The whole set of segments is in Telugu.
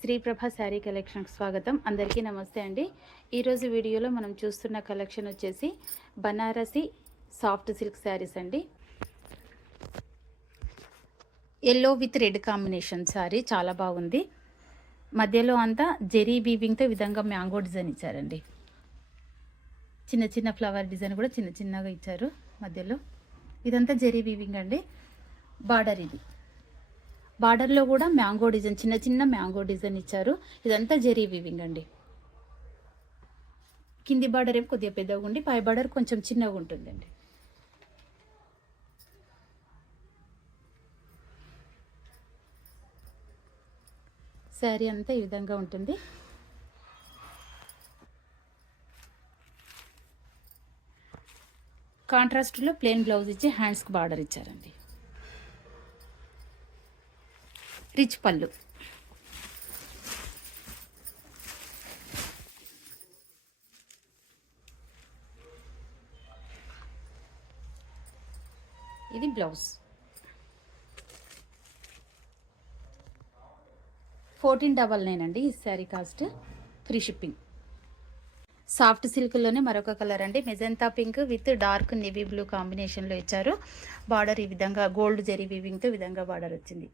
శ్రీప్రభ శారీ కలెక్షన్కి స్వాగతం. అందరికీ నమస్తే అండి. ఈరోజు వీడియోలో మనం చూస్తున్న కలెక్షన్ వచ్చేసి బనారసి సాఫ్ట్ సిల్క్ శారీస్ అండి. Yellow with red combination sari చాలా బాగుంది. మధ్యలో అంతా జెరీ వీవింగ్తో విధంగా మ్యాంగో డిజైన్ ఇచ్చారండి. చిన్న చిన్న ఫ్లవర్ డిజైన్ కూడా చిన్న చిన్నగా ఇచ్చారు మధ్యలో. ఇదంతా జెరీ వీవింగ్ అండి. బార్డర్ ఇది. బార్డర్లో కూడా మ్యాంగో డిజైన్ చిన్న చిన్న మ్యాంగో డిజైన్ ఇచ్చారు. ఇదంతా జెరీ వీవింగ్ అండి. కింది బార్డర్ ఏమో కొద్దిగా పెద్దగా ఉండి పై బార్డర్ కొంచెం చిన్నగా ఉంటుందండి. శారీ అంతా ఈ విధంగా ఉంటుంది. కాంట్రాస్ట్లో ప్లెయిన్ బ్లౌజ్ ఇచ్చి హ్యాండ్స్కి బార్డర్ ఇచ్చారండి. రిచ్ పళ్ళు. ఇది బ్లౌజ్. 1499 అండి ఈ sari cost. Free shipping. Soft సిల్క్లోనే మరొక కలర్ అండి. Magenta pink with dark navy blue కాంబినేషన్లో ఇచ్చారు. బార్డర్ ఈ విధంగా గోల్డ్ జెరీ వీవింగ్తో విధంగా బార్డర్ వచ్చింది.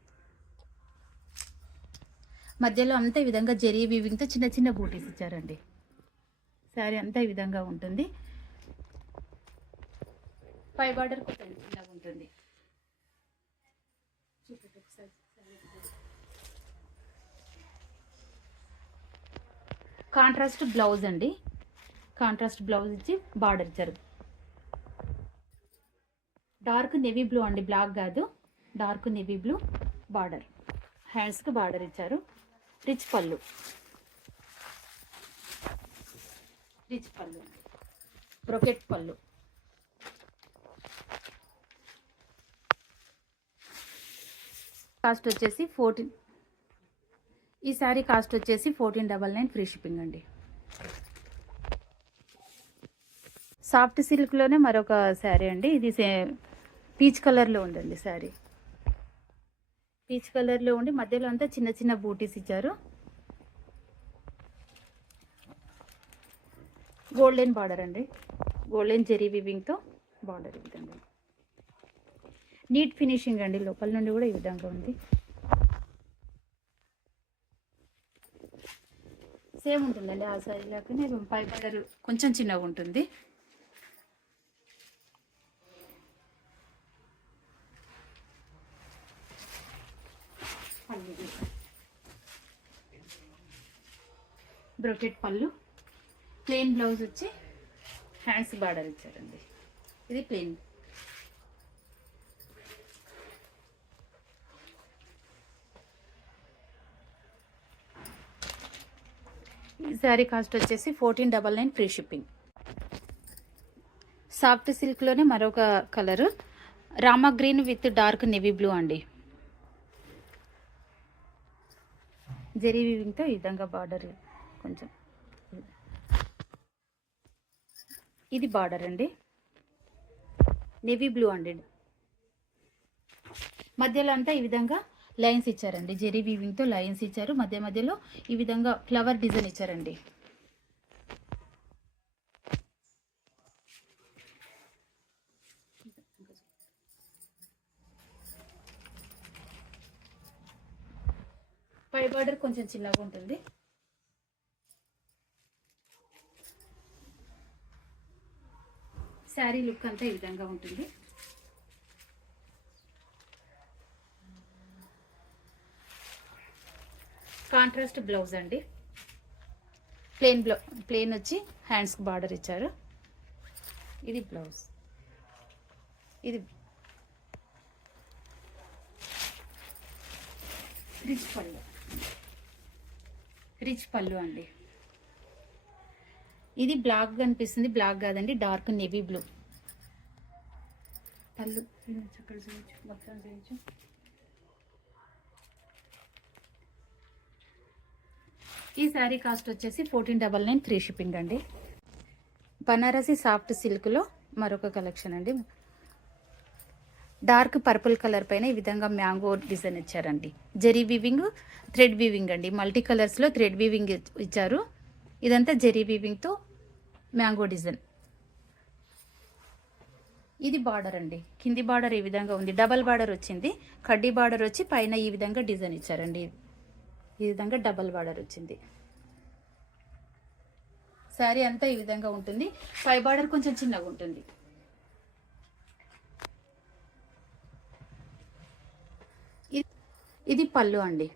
మధ్యలో అంతా ఈ విధంగా జెరీ వీవింగ్తో చిన్న చిన్న బూటీస్ ఇచ్చారండి. శారీ అంతా ఈ విధంగా ఉంటుంది. పై బార్డర్ కొంచెం చిన్నగా ఉంటుంది. కాంట్రాస్ట్ బ్లౌజ్ అండి. కాంట్రాస్ట్ బ్లౌజ్ ఇచ్చి బార్డర్ ఇచ్చారు. డార్క్ నేవీ బ్లూ అండి, బ్లాక్ కాదు, డార్క్ నేవీ బ్లూ బార్డర్. హ్యాండ్స్కి బార్డర్ ఇచ్చారు. రిచ్ పళ్ళు. రిచ్ పళ్ళు, బ్రొకెట్ పళ్ళు. కాస్ట్ వచ్చేసి 14. ఈ శారీ కాస్ట్ వచ్చేసి 1499 ఫ్రీ షిప్పింగ్ అండి. సాఫ్ట్ సిల్క్లోనే మరొక శారీ అండి. ఇది పీచ్ కలర్లో ఉందండి శారీ. పీచ్ కలర్లో ఉండి మధ్యలో అంతా చిన్న చిన్న బూటీస్ ఇచ్చారు. గోల్డెన్ బార్డర్ అండి. గోల్డెన్ జెరీ వీవింగ్తో బార్డర్ ఈ విధంగా. నీట్ ఫినిషింగ్ అండి. లోపల నుండి కూడా ఈ విధంగా ఉంది. సేమ్ ఉంటుందండి ఆ శారీ లాగానే. పై బార్డర్ కొంచెం చిన్నగా ఉంటుంది. బ్రొకెట్ పళ్ళు. ప్లెయిన్ బ్లౌజ్ వచ్చి హ్యాండ్స్ బార్డర్ ఇచ్చారండి. ఇది ప్లెయిన్. ఈ శారీ కాస్ట్ వచ్చేసి 1499 ఫ్రీ షిప్పింగ్. సాఫ్ట్ సిల్క్లోనే మరొక colour Rama green with dark navy blue అండి. జెరీ వీవింగ్తో ఈ విధంగా బార్డర్ కొంచెం. ఇది బార్డర్ అండి. నేవీ బ్లూ అండి. మధ్యలో అంతా ఈ విధంగా లైన్స్ ఇచ్చారండి. జెరీ వీవింగ్తో లైన్స్ ఇచ్చారు. మధ్య మధ్యలో ఈ విధంగా ఫ్లవర్ డిజైన్ ఇచ్చారండి. పై బార్డర్ కొంచెం చిన్నగా ఉంటుంది. శారీ లుక్ అంతా ఈ విధంగా ఉంటుంది. కాంట్రాస్ట్ బ్లౌజ్ అండి. ప్లెయిన్ వచ్చి హ్యాండ్స్కి బార్డర్ ఇచ్చారు. ఇది బ్లౌజ్. ఇది రిచ్ పళ్ళు. రిచ్ పళ్ళు అండి. ఇది బ్లాక్ కనిపిస్తుంది. బ్లాక్ కాదండి, డార్క్ నేవీ బ్లూ పళ్ళు. చక్కగా చూపించు, మొత్తం చూపించు. ఈ శారీ కాస్ట్ వచ్చేసి 1499 ఫ్రీ షిప్పింగ్ అండి. బనారసి సాఫ్ట్ సిల్క్లో మరొక కలెక్షన్ అండి. డార్క్ పర్పుల్ కలర్ పైన ఈ విధంగా మ్యాంగో డిజైన్ ఇచ్చారండి. జెరీ వీవింగ్, థ్రెడ్ వీవింగ్ అండి. మల్టీ కలర్స్లో థ్రెడ్ వీవింగ్ ఇచ్చారు. ఇదంతా జెరీ వీవింగ్తో మ్యాంగో డిజైన్. ఇది బార్డర్ అండి. కింది బార్డర్ ఈ విధంగా ఉంది, డబల్ బార్డర్ వచ్చింది. కడ్డీ బార్డర్ వచ్చి పైన ఈ విధంగా డిజైన్ ఇచ్చారండి. ఈ విధంగా డబల్ బార్డర్ వచ్చింది. శారీ అంతా ఈ విధంగా ఉంటుంది. పై బార్డర్ కొంచెం చిన్నగా ఉంటుంది. ఇది పళ్ళు అండి.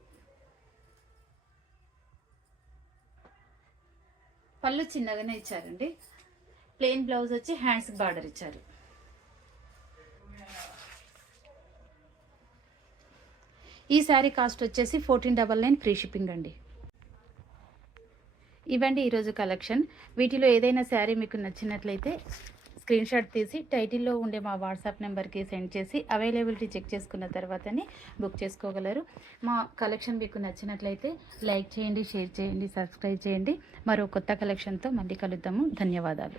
పళ్ళు చిన్నగానే ఇచ్చారండి. ప్లెయిన్ బ్లౌజ్ వచ్చి హ్యాండ్స్ బార్డర్ ఇచ్చారు. ఈ శారీ కాస్ట్ వచ్చేసి 1499 ఫ్రీ షిప్పింగ్ అండి. ఇవ్వండి ఈరోజు కలెక్షన్. వీటిలో ఏదైనా శారీ మీకు నచ్చినట్లయితే స్క్రీన్ షాట్ తీసి టైటిల్లో ఉండే మా వాట్సాప్ నెంబర్కి సెండ్ చేసి అవైలబిలిటీ చెక్ చేసుకున్న తర్వాతనే బుక్ చేసుకోగలరు. మా కలెక్షన్ మీకు నచ్చినట్లయితే లైక్ చేయండి, షేర్ చేయండి, సబ్స్క్రైబ్ చేయండి. మరో కొత్త కలెక్షన్తో మళ్ళీ కలుద్దాము. ధన్యవాదాలు.